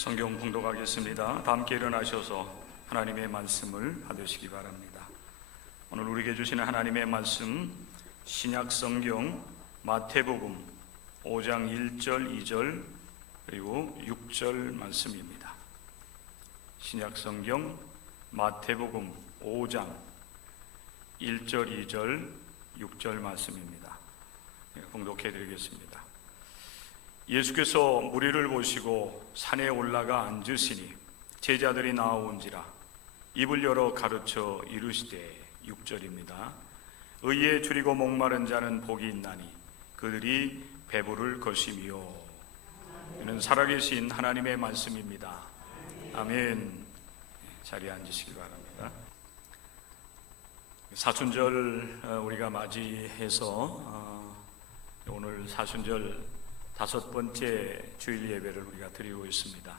성경 봉독하겠습니다. 다 함께 일어나셔서 하나님의 말씀을 받으시기 바랍니다. 오늘 우리에게 주시는 하나님의 말씀, 신약 성경 마태복음 5장 1절, 2절 그리고 6절 말씀입니다. 신약 성경 마태복음 5장 1절, 2절, 6절 말씀입니다. 봉독해 드리겠습니다. 예수께서 무리를 보시고 산에 올라가 앉으시니 제자들이 나아온지라 입을 열어 가르쳐 이르시되 6절입니다. 의에 줄이고 목마른 자는 복이 있나니 그들이 배부를 것이며. 이는 살아계신 하나님의 말씀입니다. 아멘. 자리에 앉으시기 바랍니다. 사순절 우리가 맞이해서 오늘 사순절 5번째 주일 예배를 우리가 드리고 있습니다.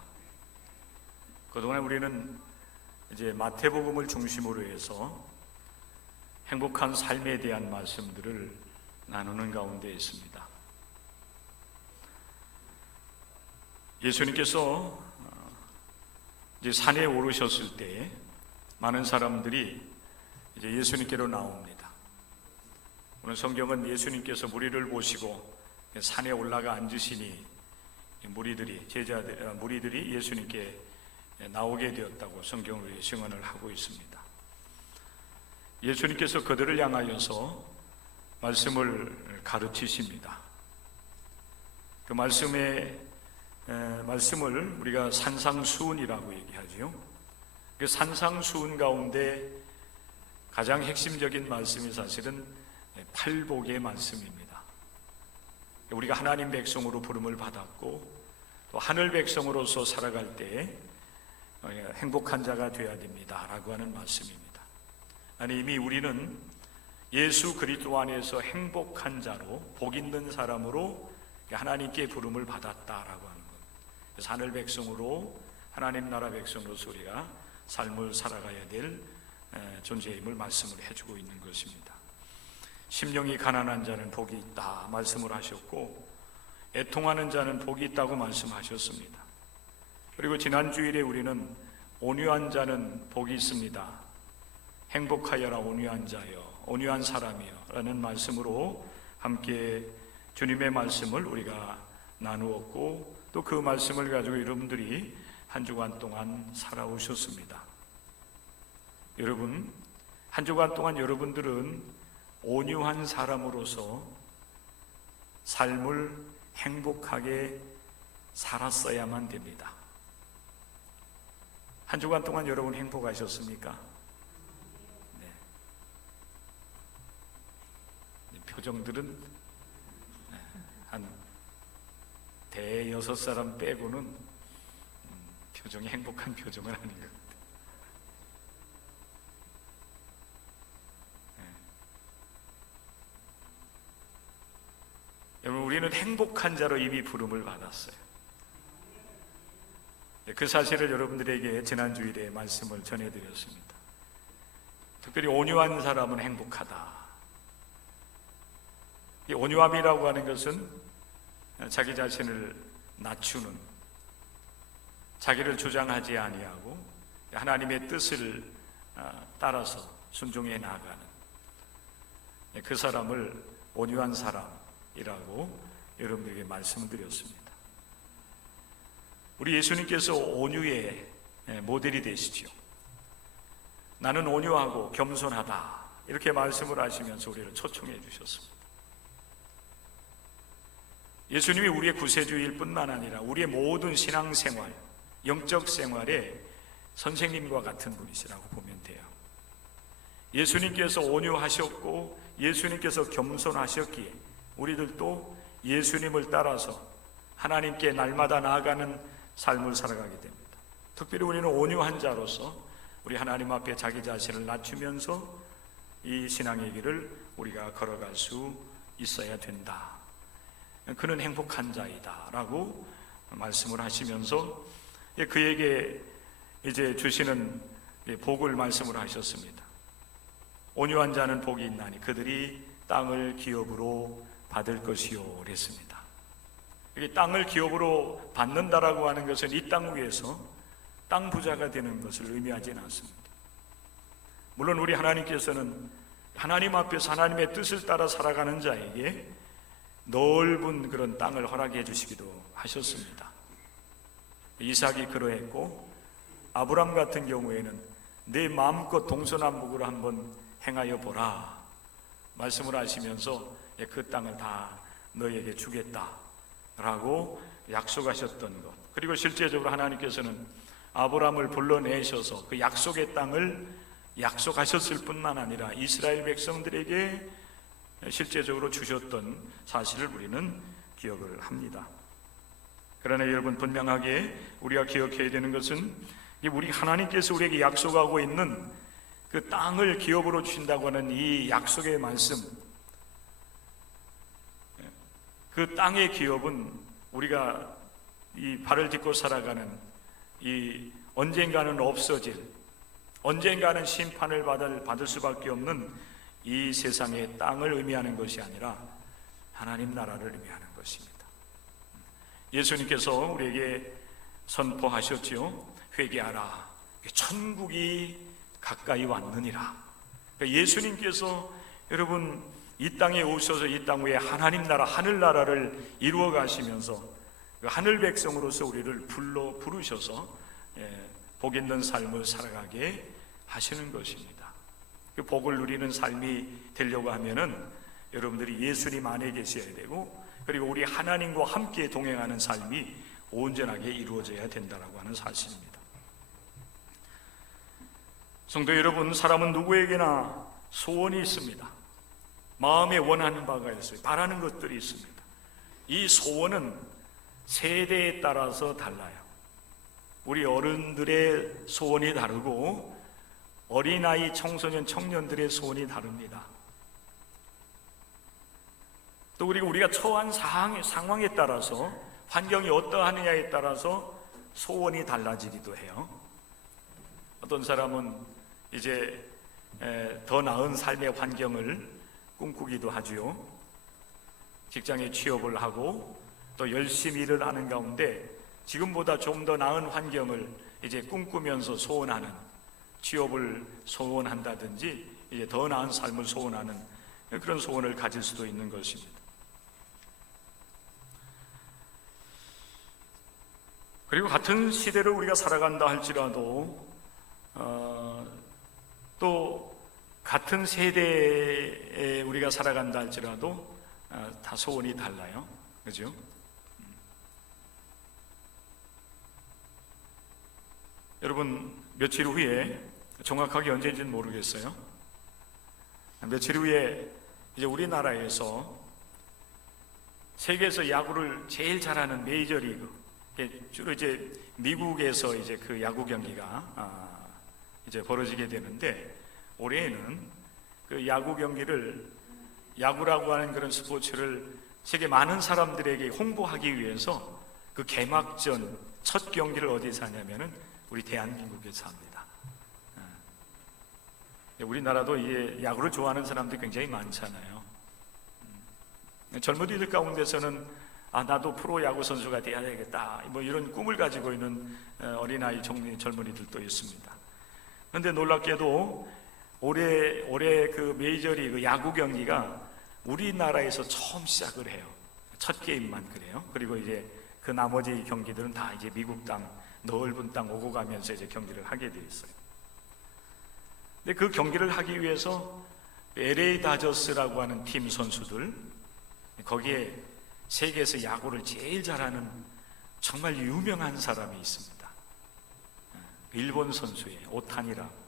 그동안 우리는 이제 마태복음을 중심으로 해서 행복한 삶에 대한 말씀들을 나누는 가운데 있습니다. 예수님께서 이제 산에 오르셨을 때 많은 사람들이 이제 예수님께로 나옵니다. 오늘 성경은 예수님께서 무리를 보시고 산에 올라가 앉으시니 무리들이 예수님께 나오게 되었다고 성경으로 증언을 하고 있습니다. 예수님께서 그들을 향하여서 말씀을 가르치십니다. 그 말씀을 우리가 산상수훈이라고 얘기하죠. 그 산상수훈 가운데 가장 핵심적인 말씀이 사실은 팔복의 말씀입니다. 우리가 하나님 백성으로 부름을 받았고 또 하늘 백성으로서 살아갈 때 행복한 자가 되어야 됩니다 라고 하는 말씀입니다. 아니, 이미 우리는 예수 그리스도 안에서 행복한 자로 복 있는 사람으로 하나님께 부름을 받았다라고 하는 것. 그래서 하늘 백성으로 하나님 나라 백성으로서 우리가 삶을 살아가야 될 존재임을 말씀을 해주고 있는 것입니다. 심령이 가난한 자는 복이 있다 말씀을 하셨고 애통하는 자는 복이 있다고 말씀하셨습니다. 그리고 지난 주일에 우리는 온유한 자는 복이 있습니다. 행복하여라 온유한 자여, 온유한 사람이여 라는 말씀으로 함께 주님의 말씀을 우리가 나누었고 또 그 말씀을 가지고 여러분들이 한 주간 동안 살아오셨습니다. 여러분, 한 주간 동안 여러분들은 온유한 사람으로서 삶을 행복하게 살았어야만 됩니다. 한 주간 동안 여러분 행복하셨습니까? 네. 표정들은 한 대여섯 사람 빼고는 표정이 행복한 표정은 아닌 것 같아요. 여러분, 우리는 행복한 자로 이미 부름을 받았어요. 그 사실을 여러분들에게 지난 주일에 말씀을 전해드렸습니다. 특별히 온유한 사람은 행복하다. 이 온유함이라고 하는 것은 자기 자신을 낮추는, 자기를 주장하지 아니하고 하나님의 뜻을 따라서 순종해 나가는 그 사람을 온유한 사람이라고 여러분들에게 말씀을 드렸습니다. 우리 예수님께서 온유의 모델이 되시지요. 나는 온유하고 겸손하다 이렇게 말씀을 하시면서 우리를 초청해 주셨습니다. 예수님이 우리의 구세주일 뿐만 아니라 우리의 모든 신앙생활, 영적 생활의 선생님과 같은 분이시라고 보면 돼요. 예수님께서 온유하셨고 예수님께서 겸손하셨기에 우리들도 예수님을 따라서 하나님께 날마다 나아가는 삶을 살아가게 됩니다. 특별히 우리는 온유한 자로서 우리 하나님 앞에 자기 자신을 낮추면서 이 신앙의 길을 우리가 걸어갈 수 있어야 된다. 그는 행복한 자이다 라고 말씀을 하시면서 그에게 이제 주시는 복을 말씀을 하셨습니다. 온유한 자는 복이 있나니 그들이 땅을 기업으로 받을 것이요 그랬습니다. 이 땅을 기업으로 받는다라고 하는 것은 이 땅 위에서 땅 부자가 되는 것을 의미하지는 않습니다. 물론 우리 하나님께서는 하나님 앞에서 하나님의 뜻을 따라 살아가는 자에게 넓은 그런 땅을 허락해 주시기도 하셨습니다. 이삭이 그러했고, 아브람 같은 경우에는 내 마음껏 동서남북으로 한번 행하여 보라 말씀을 하시면서 그 땅을 다 너에게 주겠다라고 약속하셨던 것, 그리고 실제적으로 하나님께서는 아브람을 불러내셔서 그 약속의 땅을 약속하셨을 뿐만 아니라 이스라엘 백성들에게 실제적으로 주셨던 사실을 우리는 기억을 합니다. 그러나 여러분, 분명하게 우리가 기억해야 되는 것은 우리 하나님께서 우리에게 약속하고 있는 그 땅을 기업으로 주신다고 하는 이 약속의 말씀, 그 땅의 기업은 우리가 이 발을 딛고 살아가는 이 언젠가는 없어질, 언젠가는 심판을 받을 수밖에 없는 이 세상의 땅을 의미하는 것이 아니라 하나님 나라를 의미하는 것입니다. 예수님께서 우리에게 선포하셨지요. 회개하라, 천국이 가까이 왔느니라. 그러니까 예수님께서 여러분 이 땅에 오셔서 이 땅 위에 하나님 나라, 하늘나라를 이루어 가시면서 그 하늘 백성으로서 우리를 부르셔서 복 있는 삶을 살아가게 하시는 것입니다. 그 복을 누리는 삶이 되려고 하면은 여러분들이 예수님 안에 계셔야 되고, 그리고 우리 하나님과 함께 동행하는 삶이 온전하게 이루어져야 된다라고 하는 사실입니다. 성도 여러분, 사람은 누구에게나 소원이 있습니다. 마음에 원하는 바가 있어요. 바라는 것들이 있습니다. 이 소원은 세대에 따라서 달라요. 우리 어른들의 소원이 다르고 어린아이, 청소년, 청년들의 소원이 다릅니다. 또 그리고 우리가 처한 상황에 따라서, 환경이 어떠하느냐에 따라서 소원이 달라지기도 해요. 어떤 사람은 이제 더 나은 삶의 환경을 꿈꾸기도 하지요. 직장에 취업을 하고 또 열심히 일을 하는 가운데 지금보다 좀 더 나은 환경을 이제 꿈꾸면서 소원하는, 취업을 소원한다든지 이제 더 나은 삶을 소원하는 그런 소원을 가질 수도 있는 것입니다. 그리고 같은 시대를 우리가 살아간다 할지라도 또 같은 세대에 우리가 살아간다 할지라도 다 소원이 달라요. 그죠? 여러분, 며칠 후에, 정확하게 언제인지는 모르겠어요. 며칠 후에 이제 우리나라에서 세계에서 야구를 제일 잘하는 메이저리그, 주로 이제 미국에서 이제 그 야구 경기가 이제 벌어지게 되는데, 올해에는 그 야구 경기를, 야구라고 하는 그런 스포츠를 세계 많은 사람들에게 홍보하기 위해서 그 개막전 첫 경기를 어디서 하냐면은 우리 대한민국에서 합니다. 우리나라도 이 야구를 좋아하는 사람들이 굉장히 많잖아요. 젊은이들 가운데서는 나도 프로야구 선수가 돼야 되겠다, 뭐 이런 꿈을 가지고 있는 어린아이 젊은이들도 있습니다. 그런데 놀랍게도 올해 그 메이저리그 야구 경기가 우리나라에서 처음 시작을 해요. 첫 게임만 그래요. 그리고 이제 그 나머지 경기들은 다 이제 미국 땅, 넓은 땅 오고 가면서 이제 경기를 하게 되어 있어요. 근데 그 경기를 하기 위해서 LA 다저스라고 하는 팀 선수들, 거기에 세계에서 야구를 제일 잘하는 정말 유명한 사람이 있습니다. 일본 선수예요. 오타니라고.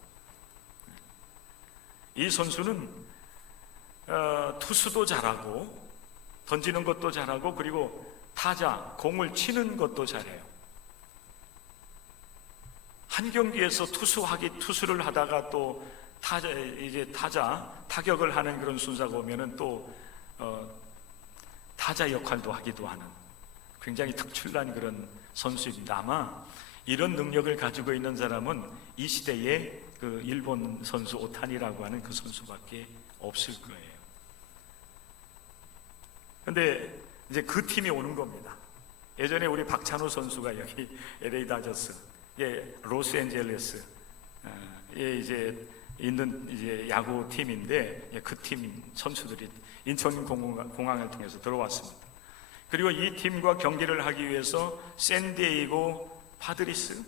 이 선수는 투수도 잘하고 던지는 것도 잘하고 그리고 타자, 공을 치는 것도 잘해요. 한 경기에서 투수를 하다가 또 타자 타격을 하는 그런 순서가 오면은 또 타자 역할도 하기도 하는 굉장히 특출난 그런 선수입니다. 아마 이런 능력을 가지고 있는 사람은 이 시대에 그 일본 선수 오타니라고 하는 그 선수밖에 없을 거예요. 근데 이제 그 팀이 오는 겁니다. 예전에 우리 박찬호 선수가 여기 LA 다저스, 로스앤젤레스 이제 있는 이제 야구 팀인데 그 팀 선수들이 인천공항을 통해서 들어왔습니다. 그리고 이 팀과 경기를 하기 위해서 샌디에이고 파드리스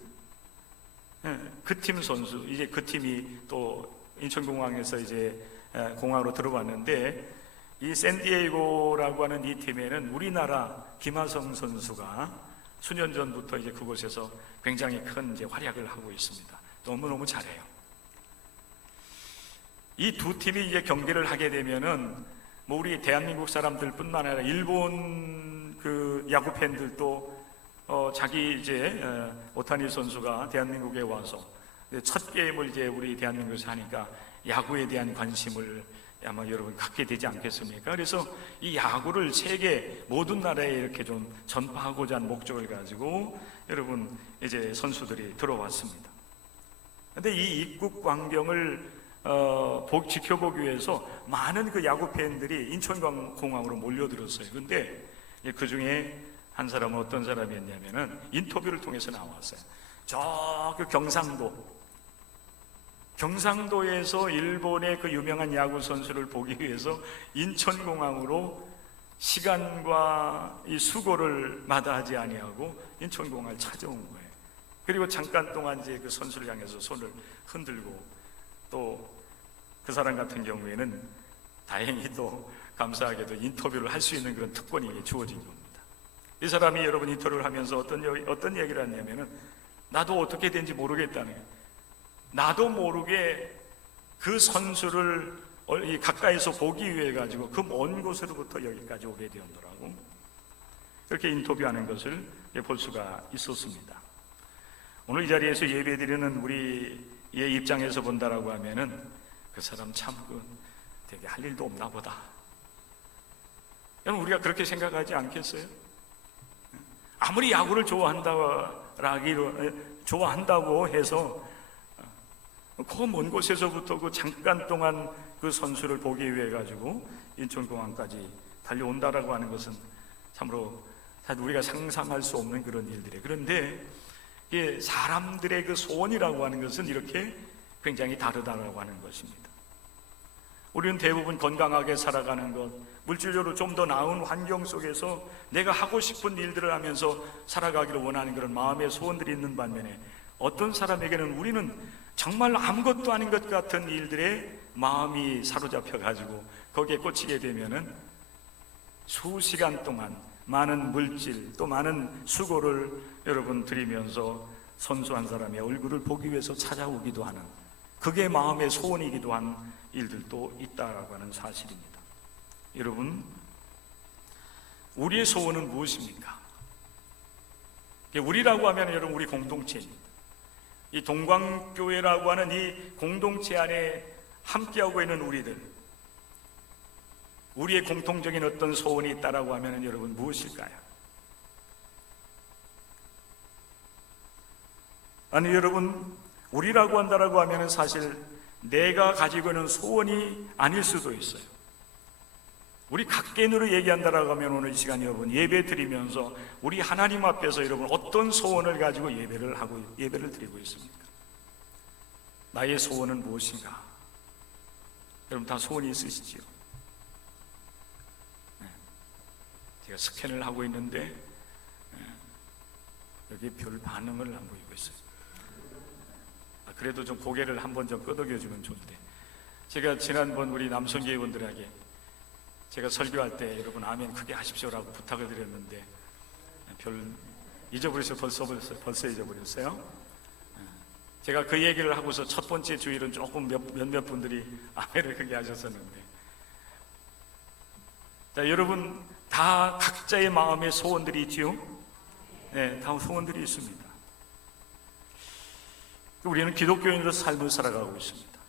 그 팀 선수, 이제 그 팀이 또 인천공항에서 이제 공항으로 들어왔는데, 이 샌디에이고라고 하는 이 팀에는 우리나라 김하성 선수가 수년 전부터 이제 그곳에서 굉장히 큰 이제 활약을 하고 있습니다. 너무너무 잘해요. 이 두 팀이 이제 경기를 하게 되면은 뭐 우리 대한민국 사람들뿐만 아니라 일본 그 야구 팬들도 자기 이제 오타니 선수가 대한민국에 와서 첫 게임을 이제 우리 대한민국에서 하니까 야구에 대한 관심을 아마 여러분 갖게 되지 않겠습니까? 그래서 이 야구를 세계 모든 나라에 이렇게 좀 전파하고자 하는 목적을 가지고 여러분 이제 선수들이 들어왔습니다. 근데 이 입국 광경을 지켜보기 위해서 많은 그 야구 팬들이 인천공항으로 몰려들었어요. 근데 그 중에 한 사람은 어떤 사람이었냐면은 인터뷰를 통해서 나왔어요. 저 그 경상도에서 일본의 그 유명한 야구 선수를 보기 위해서 인천공항으로 시간과 이 수고를 마다하지 아니하고 인천공항을 찾아온 거예요. 그리고 잠깐 동안 이제 그 선수를 향해서 손을 흔들고, 또 그 사람 같은 경우에는 다행히 또 감사하게도 인터뷰를 할 수 있는 그런 특권이 주어진 겁니다. 이 사람이 여러분 인터뷰를 하면서 어떤 얘기를 했냐면은, 나도 어떻게 된지 모르겠다는 거예요. 나도 모르게 그 선수를 가까이서 보기 위해 가지고 그 먼 곳으로부터 여기까지 오게 되었더라고. 이렇게 인터뷰하는 것을 볼 수가 있었습니다. 오늘 이 자리에서 예배드리는 우리의 입장에서 본다라고 하면은, 그 사람 참 되게 할 일도 없나 보다. 여러분, 우리가 그렇게 생각하지 않겠어요? 아무리 야구를 좋아한다고 해서 그 먼 곳에서부터 그 잠깐 동안 그 선수를 보기 위해 가지고 인천공항까지 달려온다라고 하는 것은 참으로 우리가 상상할 수 없는 그런 일들이에요. 그런데 사람들의 그 소원이라고 하는 것은 이렇게 굉장히 다르다라고 하는 것입니다. 우리는 대부분 건강하게 살아가는 것, 물질적으로 좀 더 나은 환경 속에서 내가 하고 싶은 일들을 하면서 살아가기를 원하는 그런 마음의 소원들이 있는 반면에, 어떤 사람에게는 우리는 정말 아무것도 아닌 것 같은 일들에 마음이 사로잡혀 가지고 거기에 꽂히게 되면은 수시간 동안 많은 물질 또 많은 수고를 여러분 들이면서 선수한 사람의 얼굴을 보기 위해서 찾아오기도 하는, 그게 마음의 소원이기도 한 일들도 있다라고 하는 사실입니다. 여러분, 우리의 소원은 무엇입니까? 우리라고 하면 여러분 우리 공동체입니다. 이 동광교회라고 하는 이 공동체 안에 함께하고 있는 우리의 공통적인 어떤 소원이 있다라고 하면 여러분 무엇일까요? 아니 여러분, 우리라고 한다라고 하면 사실 내가 가지고 있는 소원이 아닐 수도 있어요. 우리 각개인으로 얘기한다라고 하면 오늘 이 시간 여러분 예배 드리면서 우리 하나님 앞에서 여러분 어떤 소원을 가지고 예배를 드리고 있습니까? 나의 소원은 무엇인가? 여러분 다 소원이 있으시지요? 제가 스캔을 하고 있는데 여기 별 반응을 안 보이고 있어요. 그래도 좀 고개를 한번 좀 끄덕여주면 좋은데, 제가 지난번 우리 남성계회원들에게 제가 설교할 때 여러분 아멘 크게 하십시오라고 부탁을 드렸는데 별 잊어버리셔서 벌써 잊어버렸어요. 제가 그 얘기를 하고서 첫 번째 주일은 조금 몇몇 분들이 아멘을 크게 하셨었는데, 자 여러분 다 각자의 마음의 소원들이 있지요? 네, 다 소원들이 있습니다. 우리는 기독교인으로서 삶을 살아가고 있습니다.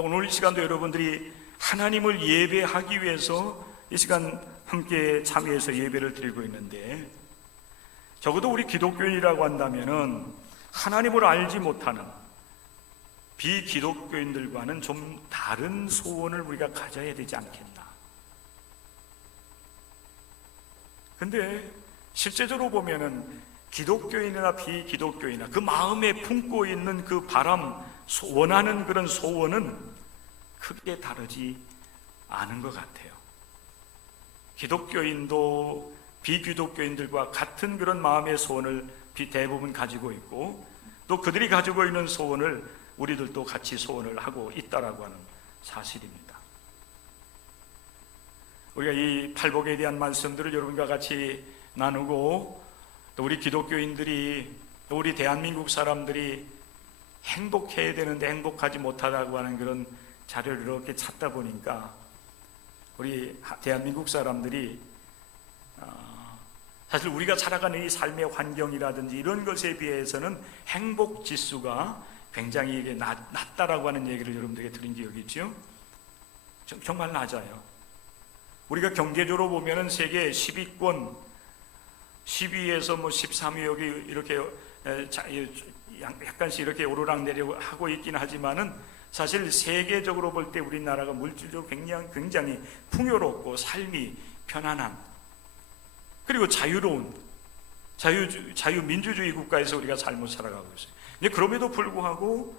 오늘 이 시간도 여러분들이 하나님을 예배하기 위해서 이 시간 함께 참여해서 예배를 드리고 있는데, 적어도 우리 기독교인이라고 한다면은 하나님을 알지 못하는 비기독교인들과는 좀 다른 소원을 우리가 가져야 되지 않겠나. 근데 실제적으로 보면은 기독교인이나 비기독교인이나 그 마음에 품고 있는 그 바람, 원하는 그런 소원은 크게 다르지 않은 것 같아요. 기독교인도 비기독교인들과 같은 그런 마음의 소원을 대부분 가지고 있고, 또 그들이 가지고 있는 소원을 우리들도 같이 소원을 하고 있다라고 하는 사실입니다. 우리가 이 팔복에 대한 말씀들을 여러분과 같이 나누고, 또 우리 기독교인들이, 또 우리 대한민국 사람들이 행복해야 되는데 행복하지 못하다고 하는 그런 자료를 이렇게 찾다 보니까 우리 대한민국 사람들이 사실 우리가 살아가는 이 삶의 환경이라든지 이런 것에 비해서는 행복 지수가 굉장히 낮다라고 하는 얘기를 여러분들에게 드린 적이 있죠. 정말 낮아요. 우리가 경제적으로 보면은 세계 10위권 10위에서 13위 여기 이렇게 약간씩 이렇게 오르락내리락 하고 있긴 하지만은 사실 세계적으로 볼 때 우리나라가 물질적으로 굉장히 풍요롭고 삶이 편안한, 그리고 자유로운 자유민주주의 국가에서 우리가 삶을 살아가고 있어요. 그럼에도 불구하고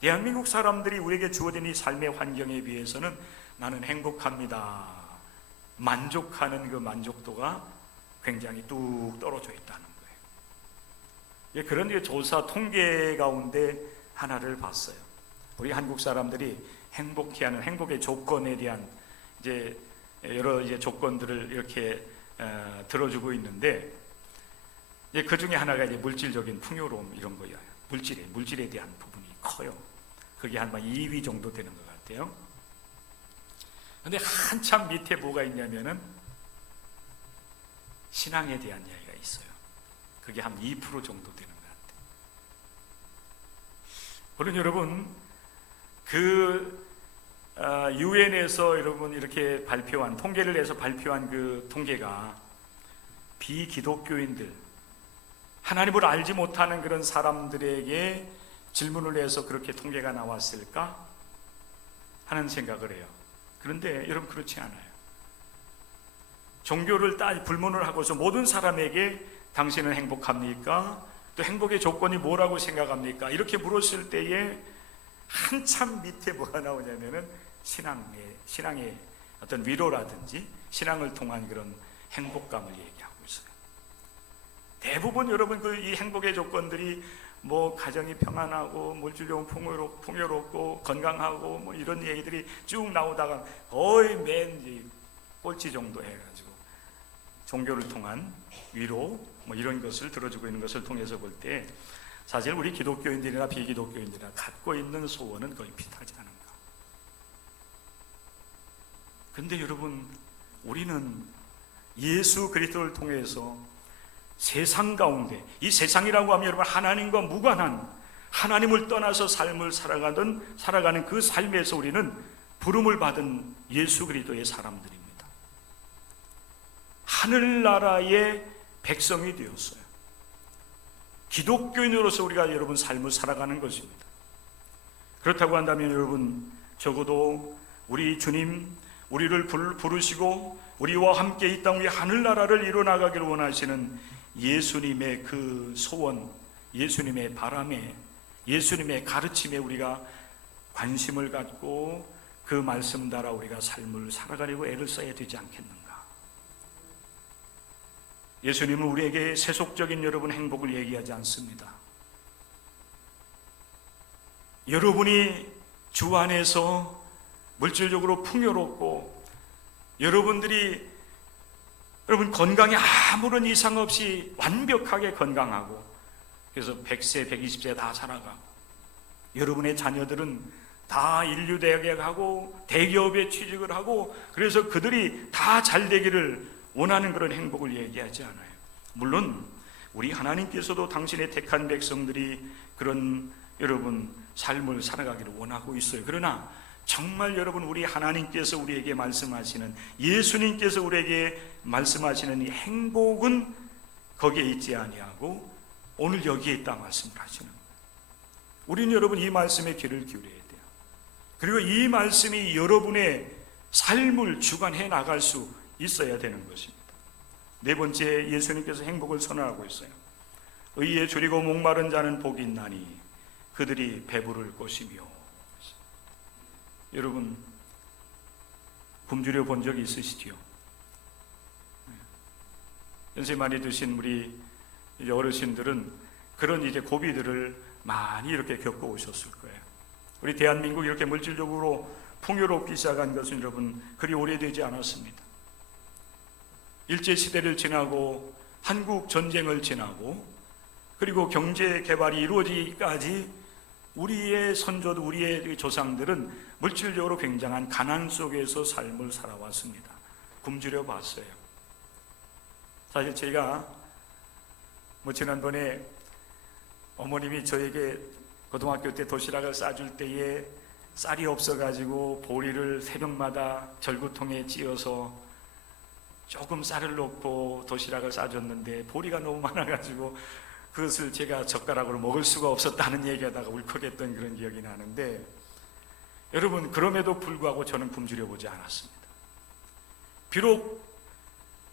대한민국 사람들이 우리에게 주어진 이 삶의 환경에 비해서는 나는 행복합니다, 만족하는 그 만족도가 굉장히 뚝 떨어져 있다는 거예요. 그런 조사 통계 가운데 하나를 봤어요. 우리 한국 사람들이 행복해하는 행복의 조건에 대한 여러 조건들을 이렇게 들어주고 있는데, 그 중에 하나가 물질적인 풍요로움 이런 거예요. 물질에 대한 부분이 커요. 그게 한 2위 정도 되는 것 같아요. 근데 한참 밑에 뭐가 있냐면은 신앙에 대한 이야기가 있어요. 그게 한 2% 정도 되는 것 같아요. 물론 여러분, 유엔에서 여러분 이렇게 발표한, 통계를 내서 발표한 그 통계가 비기독교인들, 하나님을 알지 못하는 그런 사람들에게 질문을 해서 그렇게 통계가 나왔을까 하는 생각을 해요. 그런데 여러분, 그렇지 않아요. 종교를 불문을 하고서 모든 사람에게 당신은 행복합니까? 또 행복의 조건이 뭐라고 생각합니까? 이렇게 물었을 때에 한참 밑에 뭐가 나오냐면은 신앙의 어떤 위로라든지 신앙을 통한 그런 행복감을 얘기하고 있어요. 대부분 여러분 이 행복의 조건들이 가정이 평안하고 물질적으로 풍요롭고 건강하고 이런 얘기들이 쭉 나오다가 거의 맨 꼴찌 정도 해가지고 종교를 통한 위로 이런 것을 들어주고 있는 것을 통해서 볼 때 사실 우리 기독교인들이나 비기독교인들이나 갖고 있는 소원은 거의 비슷하지 않은가. 근데 여러분, 우리는 예수 그리스도를 통해서 세상 가운데, 이 세상이라고 하면 여러분 하나님과 무관한, 하나님을 떠나서 삶을 살아가는 그 삶에서 우리는 부름을 받은 예수 그리스도의 사람들입니다. 하늘나라의 백성이 되었어요. 기독교인으로서 우리가 여러분 삶을 살아가는 것입니다. 그렇다고 한다면 여러분, 적어도 우리 주님, 우리를 부르시고 우리와 함께 이 땅 위에 하늘나라를 이뤄나가기를 원하시는 예수님의 그 소원, 예수님의 바람에, 예수님의 가르침에 우리가 관심을 갖고 그 말씀 따라 우리가 삶을 살아가려고 애를 써야 되지 않겠는가. 예수님은 우리에게 세속적인 여러분 행복을 얘기하지 않습니다. 여러분이 주 안에서 물질적으로 풍요롭고 여러분들이 여러분 건강에 아무런 이상 없이 완벽하게 건강하고, 그래서 100세, 120세 다 살아가고, 여러분의 자녀들은 다 인류대학에 가고 대기업에 취직을 하고, 그래서 그들이 다 잘 되기를 원하는 그런 행복을 얘기하지 않아요. 물론 우리 하나님께서도 당신의 택한 백성들이 그런 여러분 삶을 살아가기를 원하고 있어요. 그러나 정말 여러분, 우리 하나님께서 우리에게 말씀하시는, 예수님께서 우리에게 말씀하시는 이 행복은 거기에 있지 아니하고 오늘 여기에 있다 말씀을 하시는 거예요. 우리는 여러분 이 말씀에 귀를 기울여야 돼요. 그리고 이 말씀이 여러분의 삶을 주관해 나갈 수 있어야 되는 것입니다. 네 번째, 예수님께서 행복을 선언하고 있어요. 의에 줄이고 목마른 자는 복이 있나니 그들이 배부를 것이며. 여러분, 굶주려 본 적이 있으시지요? 연세 많이 드신 우리 어르신들은 그런 이제 고비들을 많이 이렇게 겪어 오셨을 거예요. 우리 대한민국이 이렇게 물질적으로 풍요롭기 시작한 것은 여러분 그리 오래되지 않았습니다. 일제시대를 지나고 한국 전쟁을 지나고 그리고 경제 개발이 이루어지기까지 우리의 선조들, 우리의 조상들은 물질적으로 굉장한 가난 속에서 삶을 살아왔습니다. 굶주려 봤어요. 사실 제가 지난번에 어머님이 저에게 고등학교 때 도시락을 싸줄 때에 쌀이 없어가지고 보리를 새벽마다 절구통에 찧어서 조금 쌀을 넣고 도시락을 싸줬는데 보리가 너무 많아가지고 그것을 제가 젓가락으로 먹을 수가 없었다는 얘기하다가 울컥했던 그런 기억이 나는데, 여러분, 그럼에도 불구하고 저는 굶주려 보지 않았습니다. 비록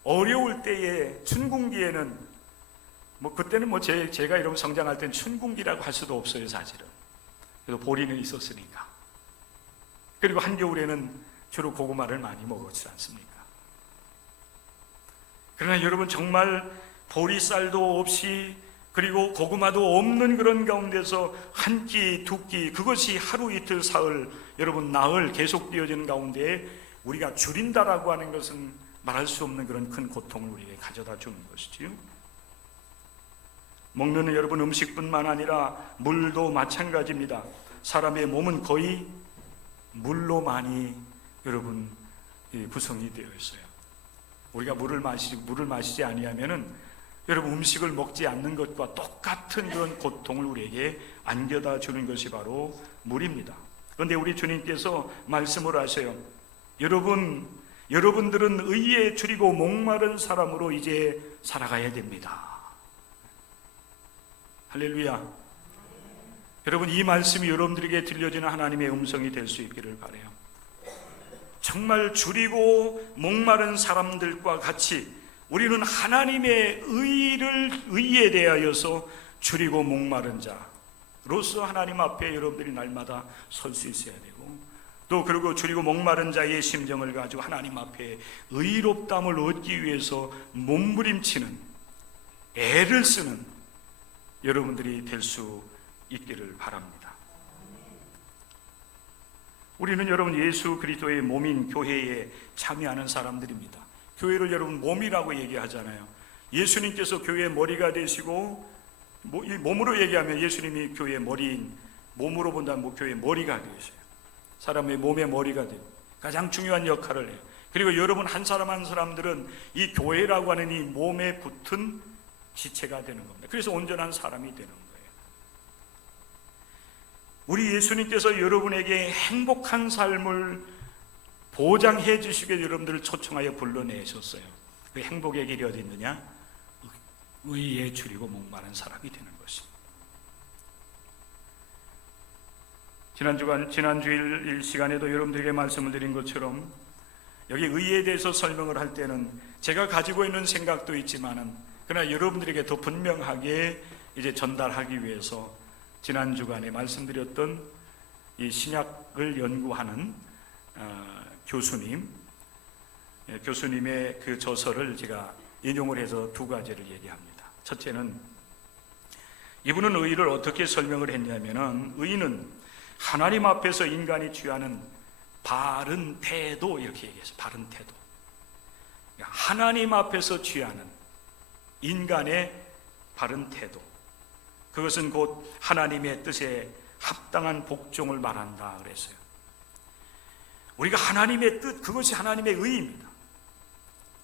어려울 때에 춘궁기에는 그때는 제가 이러면 성장할 땐 춘궁기라고 할 수도 없어요, 사실은. 그래도 보리는 있었으니까. 그리고 한겨울에는 주로 고구마를 많이 먹었지 않습니까? 그러나 여러분, 정말 보리쌀도 없이 그리고 고구마도 없는 그런 가운데서 한 끼, 두 끼, 그것이 하루, 이틀, 사흘, 여러분 나흘 계속 되어지는 가운데 우리가 줄인다라고 하는 것은 말할 수 없는 그런 큰 고통을 우리에게 가져다 주는 것이지요. 먹는 여러분 음식뿐만 아니라 물도 마찬가지입니다. 사람의 몸은 거의 물로 많이 여러분 구성이 되어 있어요. 우리가 물을 마시지 아니하면은 여러분 음식을 먹지 않는 것과 똑같은 그런 고통을 우리에게 안겨다 주는 것이 바로 물입니다. 그런데 우리 주님께서 말씀을 하셔요. 여러분들은 의에 줄이고 목마른 사람으로 이제 살아가야 됩니다. 할렐루야. 여러분, 이 말씀이 여러분들에게 들려지는 하나님의 음성이 될 수 있기를 바라요. 정말 줄이고 목마른 사람들과 같이 우리는 하나님의 의에 대하여서 줄이고 목마른 자로서 하나님 앞에 여러분들이 날마다 설 수 있어야 되고, 또 그리고 줄이고 목마른 자의 심정을 가지고 하나님 앞에 의롭담을 얻기 위해서 몸부림치는, 애를 쓰는 여러분들이 될 수 있기를 바랍니다. 우리는 여러분 예수 그리스도의 몸인 교회에 참여하는 사람들입니다. 교회를 여러분 몸이라고 얘기하잖아요. 예수님께서 교회의 머리가 되시고, 이 몸으로 얘기하면 예수님이 교회의 머리인, 몸으로 본다면 교회의 머리가 되셔요. 사람의 몸의 머리가 돼요. 가장 중요한 역할을 해요. 그리고 여러분 한 사람 한 사람들은 이 교회라고 하는 이 몸에 붙은 지체가 되는 겁니다. 그래서 온전한 사람이 되는 거예요. 우리 예수님께서 여러분에게 행복한 삶을 보장해 주시게 여러분들을 초청하여 불러내셨어요. 그 행복의 길이 어디 있느냐? 의에 줄이고 목마른 사람이 되는 것입니다. 지난주일 시간에도 여러분들에게 말씀을 드린 것처럼 여기 의에 대해서 설명을 할 때는 제가 가지고 있는 생각도 있지만은 그러나 여러분들에게 더 분명하게 이제 전달하기 위해서 지난 주간에 말씀드렸던 이 신약을 연구하는 교수님의 그 저서를 제가 인용을 해서 두 가지를 얘기합니다. 첫째는 이분은 의를 어떻게 설명을 했냐면은 의는 하나님 앞에서 인간이 취하는 바른 태도, 이렇게 얘기했어요. 바른 태도. 하나님 앞에서 취하는 인간의 바른 태도, 그것은 곧 하나님의 뜻에 합당한 복종을 말한다 그랬어요. 우리가 하나님의 뜻, 그것이 하나님의 의입니다.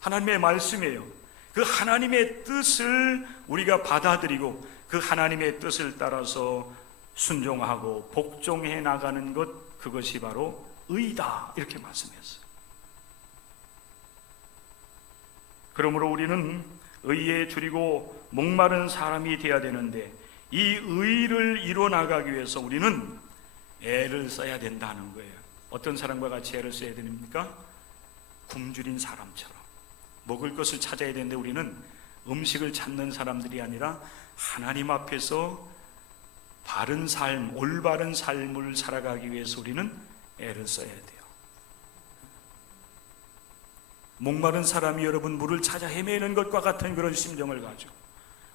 하나님의 말씀이에요. 그 하나님의 뜻을 우리가 받아들이고 그 하나님의 뜻을 따라서 순종하고 복종해 나가는 것, 그것이 바로 의다, 이렇게 말씀했어요. 그러므로 우리는 의에 줄이고 목마른 사람이 되어야 되는데, 이 의를 이루어 나가기 위해서 우리는 애를 써야 된다는 거예요. 어떤 사람과 같이 애를 써야 됩니까? 굶주린 사람처럼, 먹을 것을 찾아야 되는데 우리는 음식을 찾는 사람들이 아니라 하나님 앞에서 바른 삶, 올바른 삶을 살아가기 위해서 우리는 애를 써야 돼요. 목마른 사람이 여러분 물을 찾아 헤매는 것과 같은 그런 심정을 가지고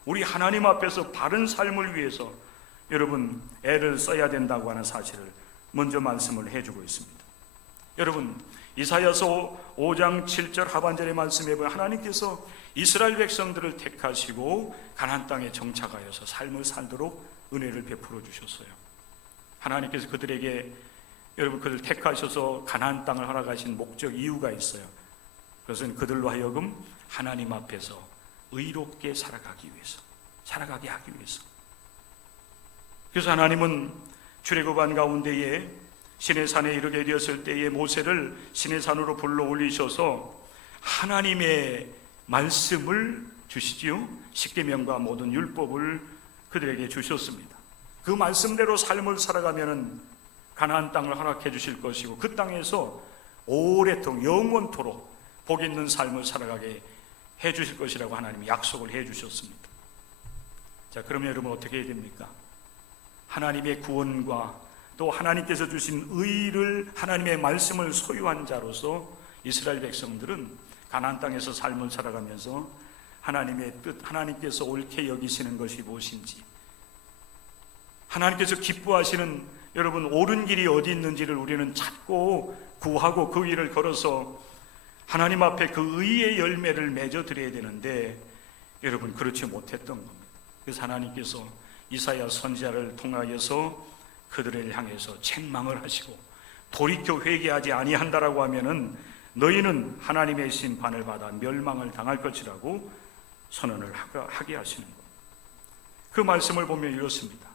우리 하나님 앞에서 바른 삶을 위해서 여러분 애를 써야 된다고 하는 사실을 먼저 말씀을 해주고 있습니다. 여러분 이사야서 5장 7절 하반절의 말씀에 보면 하나님께서 이스라엘 백성들을 택하시고 가나안 땅에 정착하여서 삶을 살도록 은혜를 베풀어 주셨어요. 하나님께서 그들에게 여러분 그들 택하셔서 가나안 땅을 허락하신 목적 이유가 있어요. 그것은 그들로 하여금 하나님 앞에서 의롭게 살아가게 하기 위해서. 그래서 하나님은 출애굽한 가운데에 시내산에 이르게 되었을 때에 모세를 시내산으로 불러 올리셔서 하나님의 말씀을 주시지요. 십계명과 모든 율법을 그들에게 주셨습니다. 그 말씀대로 삶을 살아가면은 가나안 땅을 허락해 주실 것이고 그 땅에서 오래도록 영원토록 복 있는 삶을 살아가게 해 주실 것이라고 하나님이 약속을 해 주셨습니다. 자, 그러면 여러분 어떻게 해야 됩니까? 하나님의 구원과 또 하나님께서 주신 의를 하나님의 말씀을 소유한 자로서 이스라엘 백성들은 가나안 땅에서 삶을 살아가면서 하나님의 뜻, 하나님께서 옳게 여기시는 것이 무엇인지, 하나님께서 기뻐하시는 여러분 옳은 길이 어디 있는지를 우리는 찾고 구하고 그 길을 걸어서 하나님 앞에 그 의의 열매를 맺어 드려야 되는데 여러분 그렇지 못했던 겁니다. 그래서 하나님께서 이사야 선지자를 통하여서 그들을 향해서 책망을 하시고 돌이켜 회개하지 아니한다라고 하면은 너희는 하나님의 심판을 받아 멸망을 당할 것이라고 선언을 하게 하시는 겁니다. 그 말씀을 보면 이렇습니다.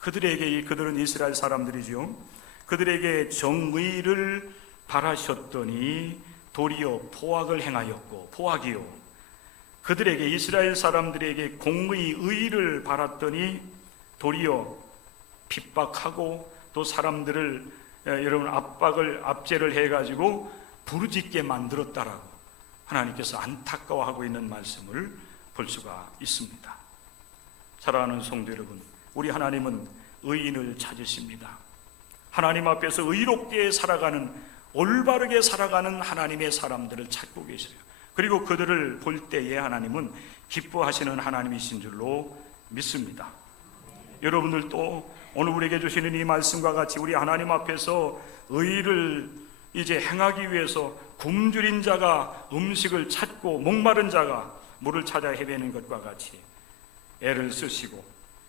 그들은 이스라엘 사람들이죠. 그들에게 정의를 바라셨더니 도리어 포악을 행하였고, 포악이요. 그들에게 이스라엘 사람들에게 공의 의를 바랐더니 도리어 핍박하고 또 사람들을 여러분 압제를 해가지고 부르짖게 만들었다라고 하나님께서 안타까워하고 있는 말씀을 볼 수가 있습니다. 사랑하는 성도 여러분, 우리 하나님은 의인을 찾으십니다. 하나님 앞에서 의롭게 살아가는, 올바르게 살아가는 하나님의 사람들을 찾고 계세요. 그리고 그들을 볼 때에 하나님은 기뻐하시는 하나님이신 줄로 믿습니다. 여러분들도 오늘 우리에게 주시는 이 말씀과 같이 우리 하나님 앞에서 의를 이제 행하기 위해서 굶주린 자가 음식을 찾고 목마른 자가 물을 찾아 헤매는 것과 같이 애를 쓰시고,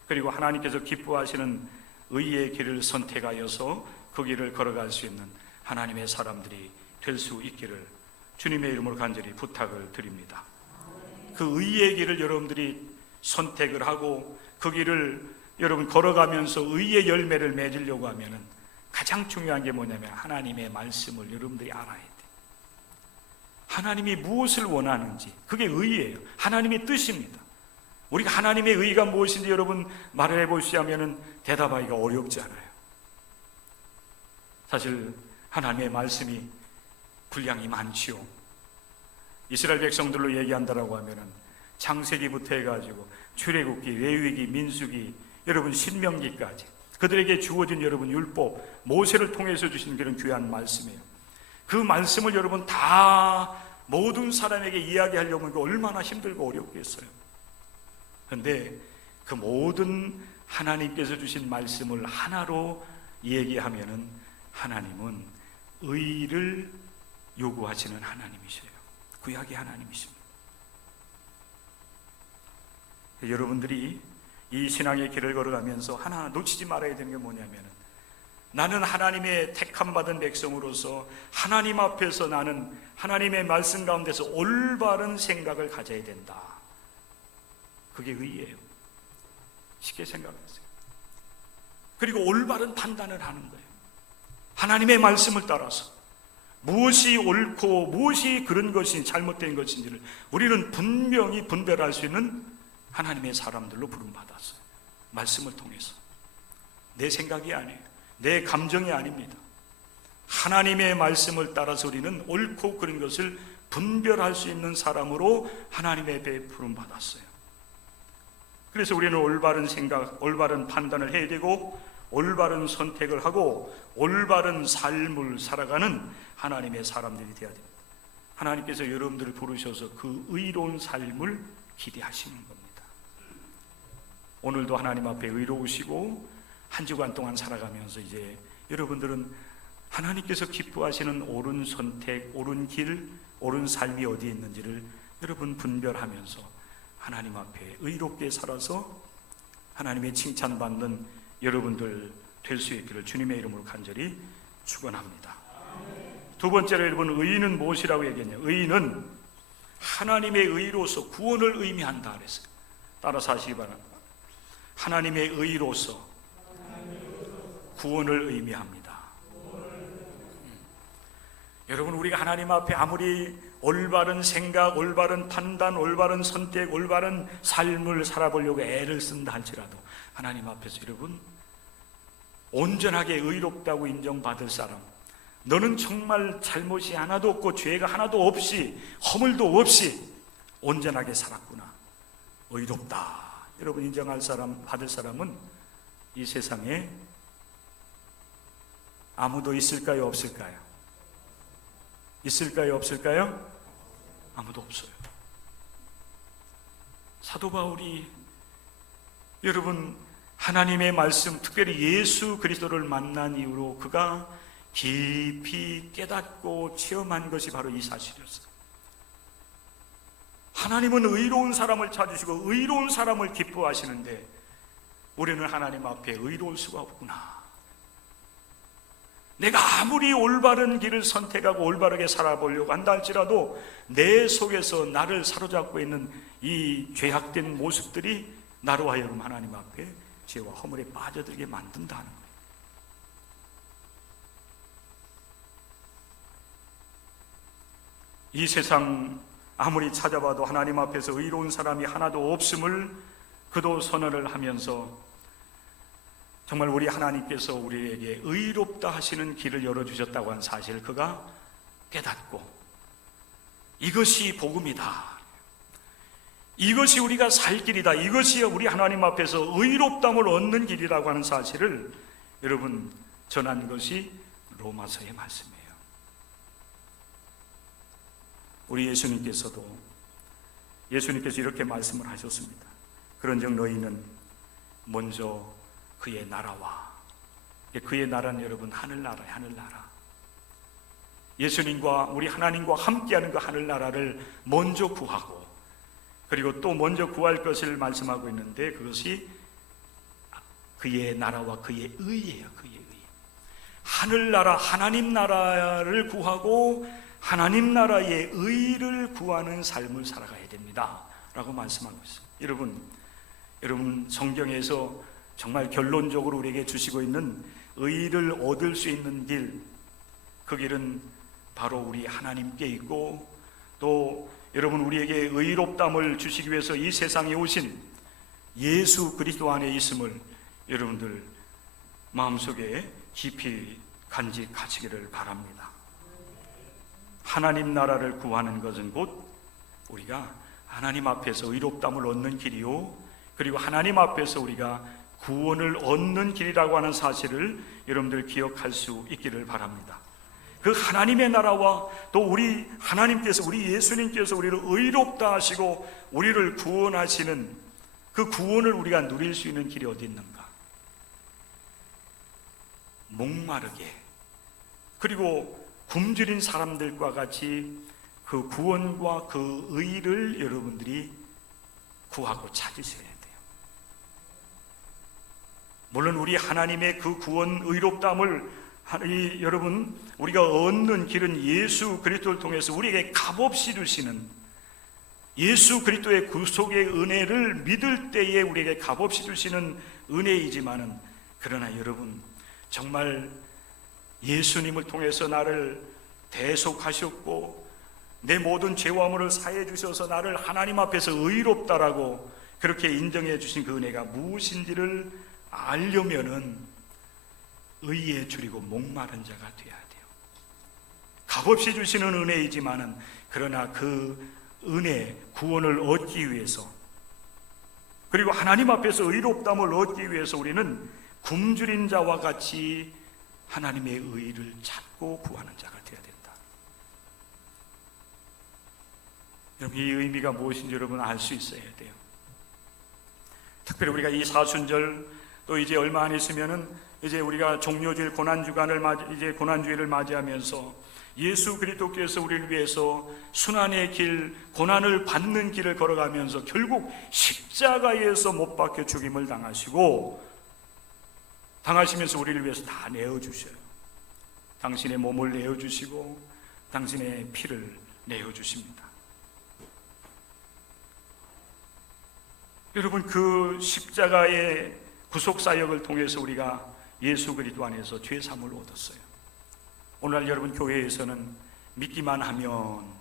그리고 하나님께서 기뻐하시는 의의 길을 선택하여서 그 길을 걸어갈 수 있는 하나님의 사람들이 될 수 있기를 주님의 이름으로 간절히 부탁을 드립니다. 그 의의 길을 여러분들이 선택을 하고 그 길을 여러분 걸어가면서 의의 열매를 맺으려고 하면은 가장 중요한 게 뭐냐면 하나님의 말씀을 여러분들이 알아야 돼요. 하나님이 무엇을 원하는지, 그게 의예요. 하나님의 뜻입니다. 우리가 하나님의 의가 무엇인지 여러분 말을 해보시자면은 대답하기가 어렵지 않아요. 사실 하나님의 말씀이 분량이 많지요. 이스라엘 백성들로 얘기한다라고 하면은 창세기부터 해가지고 출애굽기, 레위기, 민수기, 여러분 신명기까지 그들에게 주어진 여러분 율법, 모세를 통해서 주신 그런 귀한 말씀이에요. 그 말씀을 여러분 다 모든 사람에게 이야기하려면 얼마나 힘들고 어렵겠어요. 그런데 그 모든 하나님께서 주신 말씀을 하나로 얘기하면은 하나님은 의를 요구하시는 하나님이셔요. 구약의 하나님이십니다. 여러분들이 이 신앙의 길을 걸어가면서 하나 놓치지 말아야 되는 게 뭐냐면, 나는 하나님의 택함받은 백성으로서 하나님 앞에서 나는 하나님의 말씀 가운데서 올바른 생각을 가져야 된다. 그게 의예요. 쉽게 생각하세요. 그리고 올바른 판단을 하는 거예요. 하나님의 말씀을 따라서 무엇이 옳고 무엇이 그런 것인지 잘못된 것인지를 우리는 분명히 분별할 수 있는 하나님의 사람들로 부름받았어요. 말씀을 통해서. 내 생각이 아니에요. 내 감정이 아닙니다. 하나님의 말씀을 따라서 우리는 옳고 그런 것을 분별할 수 있는 사람으로 하나님의 베푸름 받았어요. 그래서 우리는 올바른 생각, 올바른 판단을 해야 되고 올바른 선택을 하고 올바른 삶을 살아가는 하나님의 사람들이 되어야 됩니다. 하나님께서 여러분들을 부르셔서 그 의로운 삶을 기대하시는 겁니다. 오늘도 하나님 앞에 의로우시고 한 주간 동안 살아가면서 이제 여러분들은 하나님께서 기뻐하시는 옳은 선택, 옳은 길, 옳은 삶이 어디에 있는지를 여러분 분별하면서 하나님 앞에 의롭게 살아서 하나님의 칭찬받는 여러분들 될 수 있기를 주님의 이름으로 간절히 축원합니다. 두 번째로 여러분, 의인은 무엇이라고 얘기했냐? 의인은 하나님의 의로서 구원을 의미한다 그랬어요. 따라서 하시기 바랍니다. 하나님의 의로서 구원을 의미합니다. 여러분, 우리가 하나님 앞에 아무리 올바른 생각, 올바른 판단, 올바른 선택, 올바른 삶을 살아보려고 애를 쓴다 할지라도 하나님 앞에서 여러분 온전하게 의롭다고 인정받을 사람, 너는 정말 잘못이 하나도 없고 죄가 하나도 없이 허물도 없이 온전하게 살았구나, 의롭다, 여러분 인정할 사람, 받을 사람은 이 세상에 아무도 있을까요, 없을까요? 있을까요, 없을까요? 아무도 없어요. 사도 바울이 여러분 하나님의 말씀, 특별히 예수 그리스도를 만난 이후로 그가 깊이 깨닫고 체험한 것이 바로 이 사실이었어요. 하나님은 의로운 사람을 찾으시고 의로운 사람을 기뻐하시는데 우리는 하나님 앞에 의로울 수가 없구나. 내가 아무리 올바른 길을 선택하고 올바르게 살아보려고 한다 할지라도 내 속에서 나를 사로잡고 있는 이 죄악된 모습들이 나로 하여금 하나님 앞에 죄와 허물에 빠져들게 만든다는 거예요. 이 세상 아무리 찾아봐도 하나님 앞에서 의로운 사람이 하나도 없음을 그도 선언을 하면서 정말 우리 하나님께서 우리에게 의롭다 하시는 길을 열어주셨다고 한 사실을 그가 깨닫고 이것이 복음이다, 이것이 우리가 살 길이다, 이것이 우리 하나님 앞에서 의롭담을 얻는 길이라고 하는 사실을 여러분 전한 것이 로마서의 말씀이에요. 우리 예수님께서 이렇게 말씀을 하셨습니다. 그런즉 너희는 먼저 그의 나라와, 그의 나라는 여러분 하늘나라예요. 하늘나라. 예수님과 우리 하나님과 함께하는 그 하늘나라를 먼저 구하고, 그리고 또 먼저 구할 것을 말씀하고 있는데 그것이 그의 나라와 그의 의예요. 그의 의. 하늘나라, 하나님 나라를 구하고 하나님 나라의 의를 구하는 삶을 살아가야 됩니다 라고 말씀하고 있어요. 여러분 성경에서 정말 결론적으로 우리에게 주시고 있는 의를 얻을 수 있는 길, 그 길은 바로 우리 하나님께 있고 또 여러분 우리에게 의롭담을 주시기 위해서 이 세상에 오신 예수 그리스도 안에 있음을 여러분들 마음속에 깊이 간직하시기를 바랍니다. 하나님 나라를 구하는 것은 곧 우리가 하나님 앞에서 의롭담을 얻는 길이요, 그리고 하나님 앞에서 우리가 구원을 얻는 길이라고 하는 사실을 여러분들 기억할 수 있기를 바랍니다. 그 하나님의 나라와 또 우리 하나님께서, 우리 예수님께서 우리를 의롭다 하시고 우리를 구원하시는 그 구원을 우리가 누릴 수 있는 길이 어디 있는가? 목마르게, 그리고 굶주린 사람들과 같이 그 구원과 그 의를 여러분들이 구하고 찾으셔야 돼요. 물론 우리 하나님의 그 구원 의롭다함을 여러분 우리가 얻는 길은 예수 그리스도를 통해서 우리에게 값없이 주시는 예수 그리스도의 구속의 은혜를 믿을 때에 우리에게 값없이 주시는 은혜이지만은, 그러나 여러분 정말 예수님을 통해서 나를 대속하셨고 내 모든 죄와 허물을 사해 주셔서 나를 하나님 앞에서 의롭다라고 그렇게 인정해 주신 그 은혜가 무엇인지를 알려면은 의에 줄이고 목마른 자가 되어야 돼요. 값없이 주시는 은혜이지만은 그러나 그 은혜, 구원을 얻기 위해서, 그리고 하나님 앞에서 의롭다함을 얻기 위해서 우리는 굶주린 자와 같이 하나님의 의를 찾고 구하는 자가 되어야 된다. 여러분, 이 의미가 무엇인지 여러분 알 수 있어야 돼요. 특별히 우리가 이 사순절, 또 이제 얼마 안 있으면은 이제 우리가 종료주일 고난주일을 맞이하면서 예수 그리스도께서 우리를 위해서 순환의 길, 고난을 받는 길을 걸어가면서 결국 십자가에서 못 박혀 죽임을 당하시면서 우리를 위해서 다 내어주셔요. 당신의 몸을 내어주시고 당신의 피를 내어주십니다. 여러분, 그 십자가의 구속사역을 통해서 우리가 예수 그리스도 안에서 죄사함을 얻었어요. 오늘날 여러분 교회에서는 믿기만 하면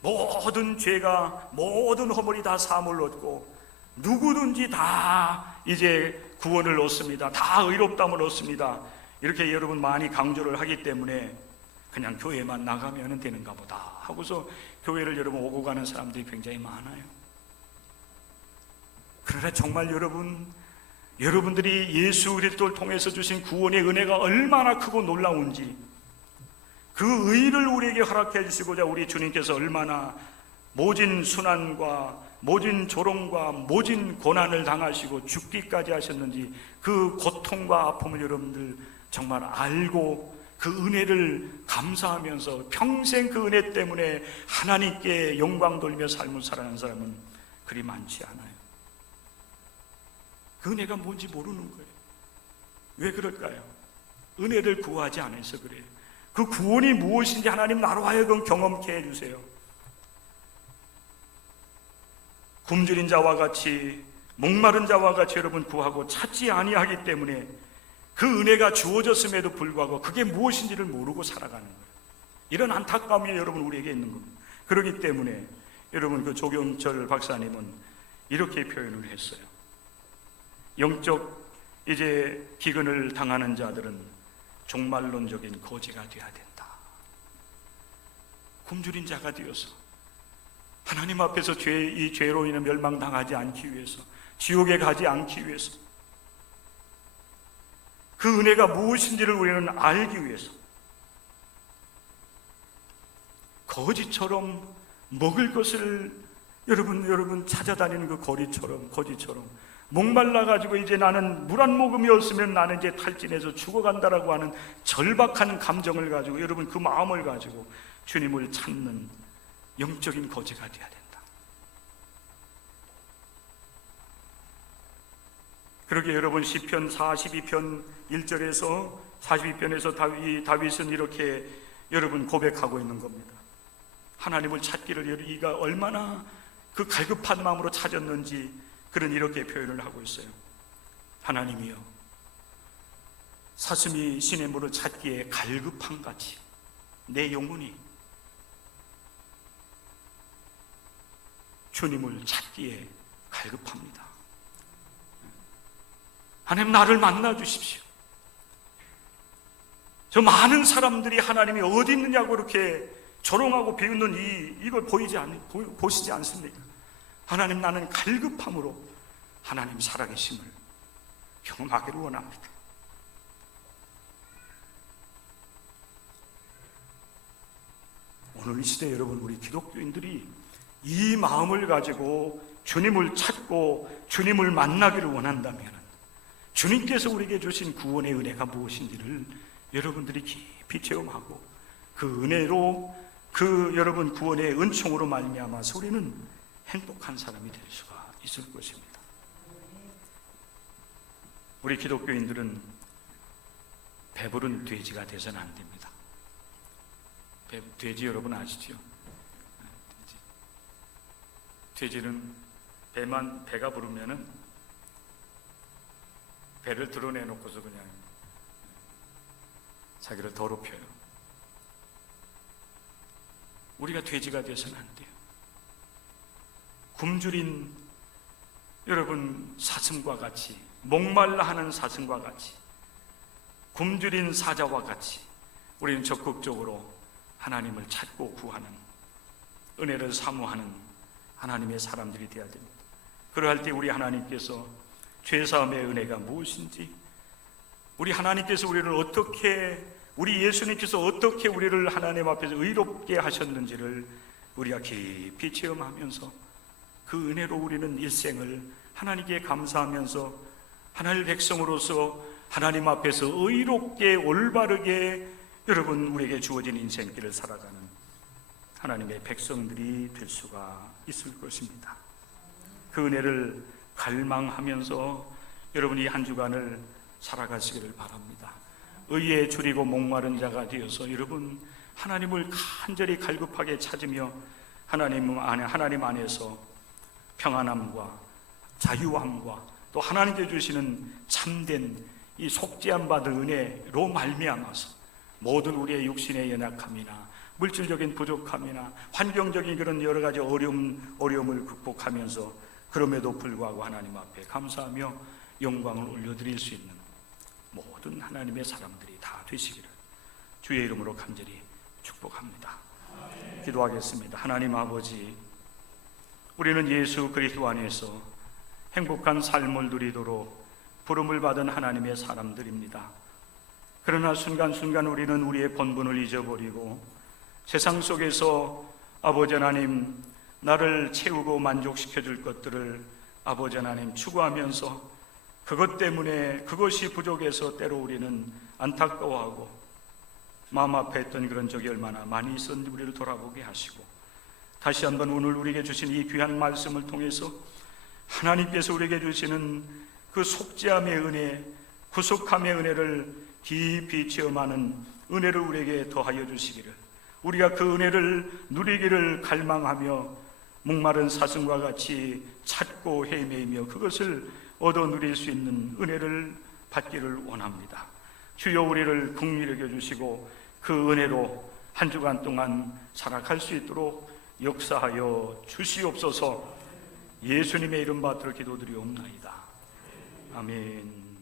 모든 죄가, 모든 허물이 다 사함을 얻고 누구든지 다 이제 구원을 얻습니다. 다 의롭다함을 얻습니다. 이렇게 여러분 많이 강조를 하기 때문에 그냥 교회만 나가면 되는가 보다 하고서 교회를 여러분 오고 가는 사람들이 굉장히 많아요. 그러나 정말 여러분들이 예수 그리스도를 통해서 주신 구원의 은혜가 얼마나 크고 놀라운지, 그 의를 우리에게 허락해 주시고자 우리 주님께서 얼마나 모진 순환과 모진 조롱과 모진 고난을 당하시고 죽기까지 하셨는지, 그 고통과 아픔을 여러분들 정말 알고 그 은혜를 감사하면서 평생 그 은혜 때문에 하나님께 영광 돌리며 삶을 살아가는 사람은 그리 많지 않아요. 그 은혜가 뭔지 모르는 거예요. 왜 그럴까요? 은혜를 구하지 않아서 그래요. 그 구원이 무엇인지 하나님 나로 하여금 경험케 해주세요. 굶주린 자와 같이, 목마른 자와 같이 여러분 구하고 찾지 아니하기 때문에 그 은혜가 주어졌음에도 불구하고 그게 무엇인지를 모르고 살아가는 거예요. 이런 안타까움이 여러분 우리에게 있는 겁니다. 그렇기 때문에 여러분 그 조경철 박사님은 이렇게 표현을 했어요. 영적 이제 기근을 당하는 자들은 종말론적인 거지가 되어야 된다. 굶주린 자가 되어서 하나님 앞에서 이 죄로 인해 멸망당하지 않기 위해서, 지옥에 가지 않기 위해서, 그 은혜가 무엇인지를 우리는 알기 위해서 거지처럼 먹을 것을 여러분 찾아다니는 그 거지처럼 목말라가지고 이제 나는 물 한 모금이 없으면 나는 이제 탈진해서 죽어간다라고 하는 절박한 감정을 가지고, 여러분 그 마음을 가지고 주님을 찾는 영적인 거지가 되어야 된다. 그러게 여러분 시편 42편 1절에서 42편에서 다윗은 이렇게 여러분 고백하고 있는 겁니다. 하나님을 찾기를 이가 얼마나 그 갈급한 마음으로 찾았는지 그런 이렇게 표현을 하고 있어요. 하나님이여, 사슴이 신의 물을 찾기에 갈급한 같이 내 영혼이 주님을 찾기에 갈급합니다. 하나님 나를 만나 주십시오. 저 많은 사람들이 하나님이 어디 있느냐고 이렇게 조롱하고 비웃는 이걸 보시지 않습니까? 하나님, 나는 갈급함으로 하나님 살아계심을 경험하기를 원합니다. 오늘 이 시대 여러분, 우리 기독교인들이 이 마음을 가지고 주님을 찾고 주님을 만나기를 원한다면 주님께서 우리에게 주신 구원의 은혜가 무엇인지를 여러분들이 깊이 체험하고 그 은혜로 그 여러분 구원의 은총으로 말미암아서 우리는 행복한 사람이 될 수가 있을 것입니다. 우리 기독교인들은 배부른 돼지가 되서는 안 됩니다. 돼지 여러분 아시죠? 돼지는 배가 부르면은 배를 드러내놓고서 그냥 자기를 더럽혀요. 우리가 돼지가 되서는 안 돼요. 굶주린 여러분 사슴과 같이, 목말라 하는 사슴과 같이, 굶주린 사자와 같이 우리는 적극적으로 하나님을 찾고 구하는, 은혜를 사모하는 하나님의 사람들이 되어야 됩니다. 그러할 때 우리 하나님께서 죄사함의 은혜가 무엇인지, 우리 하나님께서 우리를 어떻게, 우리 예수님께서 어떻게 우리를 하나님 앞에서 의롭게 하셨는지를 우리가 깊이 체험하면서 그 은혜로 우리는 일생을 하나님께 감사하면서 하나님 백성으로서 하나님 앞에서 의롭게 올바르게 여러분 우리에게 주어진 인생길을 살아가는 하나님의 백성들이 될 수가 있을 것입니다. 그 은혜를 갈망하면서 여러분이 한 주간을 살아가시기를 바랍니다. 의에 줄이고 목마른 자가 되어서 여러분 하나님을 간절히 갈급하게 찾으며 하나님 안에서 평안함과 자유함과 또 하나님께 주시는 참된 이 속죄함 받을 은혜로 말미암아서 모든 우리의 육신의 연약함이나 물질적인 부족함이나 환경적인 그런 여러 가지 어려움을 극복하면서 그럼에도 불구하고 하나님 앞에 감사하며 영광을 올려드릴 수 있는 모든 하나님의 사람들이 다 되시기를 주의 이름으로 간절히 축복합니다. 기도하겠습니다. 하나님 아버지, 우리는 예수 그리스도 안에서 행복한 삶을 누리도록 부름을 받은 하나님의 사람들입니다. 그러나 순간순간 우리는 우리의 본분을 잊어버리고 세상 속에서 아버지 하나님 나를 채우고 만족시켜 줄 것들을 아버지 하나님 추구하면서 그것 때문에 그것이 부족해서 때로 우리는 안타까워하고 마음 아파했던 그런 적이 얼마나 많이 있었는지 우리를 돌아보게 하시고 다시 한번 오늘 우리에게 주신 이 귀한 말씀을 통해서 하나님께서 우리에게 주시는 그 속죄함의 은혜, 구속함의 은혜를 깊이 체험하는 은혜를 우리에게 더하여 주시기를, 우리가 그 은혜를 누리기를 갈망하며 목마른 사슴과 같이 찾고 헤매이며 그것을 얻어 누릴 수 있는 은혜를 받기를 원합니다. 주여 우리를 긍휼히 여겨주시고 그 은혜로 한 주간 동안 살아갈 수 있도록 역사하여 주시옵소서. 예수님의 이름 받들어 기도드리옵나이다. 아멘.